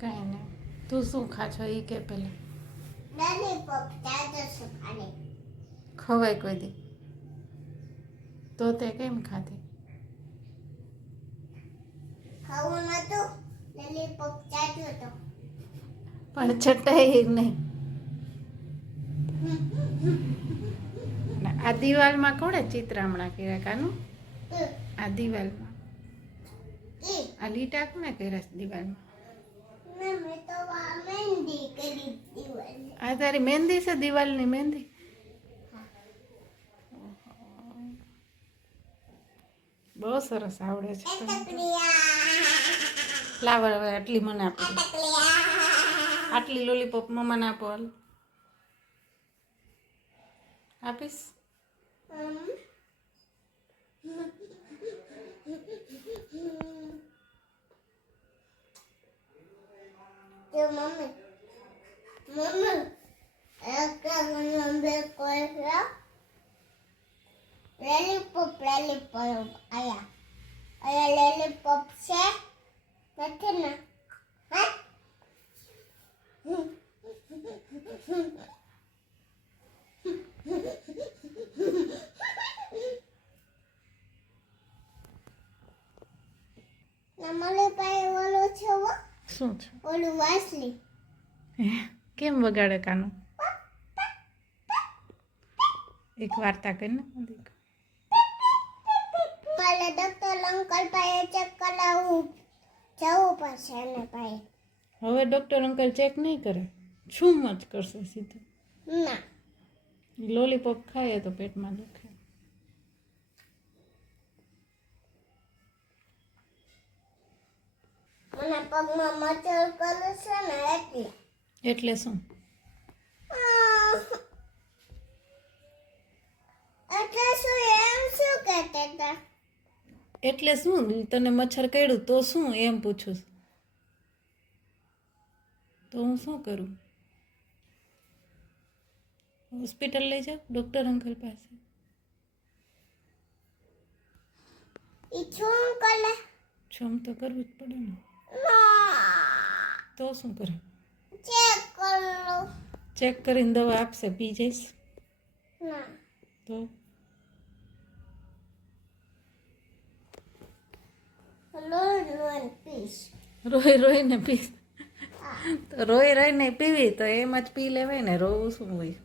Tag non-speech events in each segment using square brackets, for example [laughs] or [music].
કાંઈ નહીં તું શું ખા છો એ કે પેલા. ખવાય કોઈ દી. તો તે કેમ ખાતી ખાવું નતું. લોલીપોપ ચાટ્યો તો. પણ છટાઈ નહીં [laughs] આ દિવાલમાં કોણે ચિત્રામણા કર્યા કાનું? આ દિવાલમાં. આ લીટા કોણે કર્યા છે દિવાલમાં ના મેં આ દીવાલ આ તારી મહેંદી છે દિવાલની મહેંદી? બહુ સરસ આવડે છે લાવ હવે આટલી મને આપો. આટલી લોલીપોપ મમ્માને આપો આપીશ? લોલીપોપ લોલીપોપ આયા આયા લોલીપોપ છે નથી ને હા નમલે પાસે ઓલો છે ઓલું વાસલી હે? કેમ વગાડે કાનું? એક વાર્તા કરીને મારે ડોક્ટર અંકલ પાસે ચેક કરાવવું જવું પડશે એને પાસે હવે ડૉક્ટર અંકલ ચેક નહીં કરે. શું મચ કરશે સીધું? ના. લોલીપોપ ખાઈએ તો પેટમાં દુખે. મને પગમાં મચર કરે છે ને એટલે. એટલે શું? એટલે શું એમ શું કહેતા હતા? એટલે શું? તને મચ્છર કર્યું તો શું એમ પૂછું તો હું શું કરું? હોસ્પિટલ લઈ જાઓ ડૉક્ટર અંકલ પાસે. છમ તો કરવું જ પડે ને. તો શું કરે? ચેક કરો ચેક કરીને દવા આપશે પી જઈશ ના. તો? રોઈ રોઈને પી રોય રોઈ રોઈને પીવી તો એમ જ પી લેવાય ને રોવું શું હોય?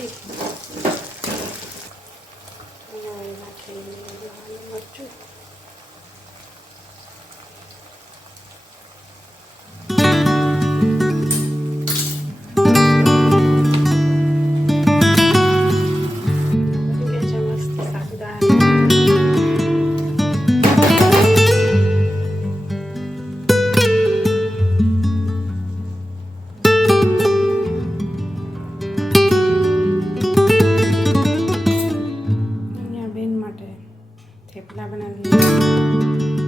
કરી. થેપલા બનાવી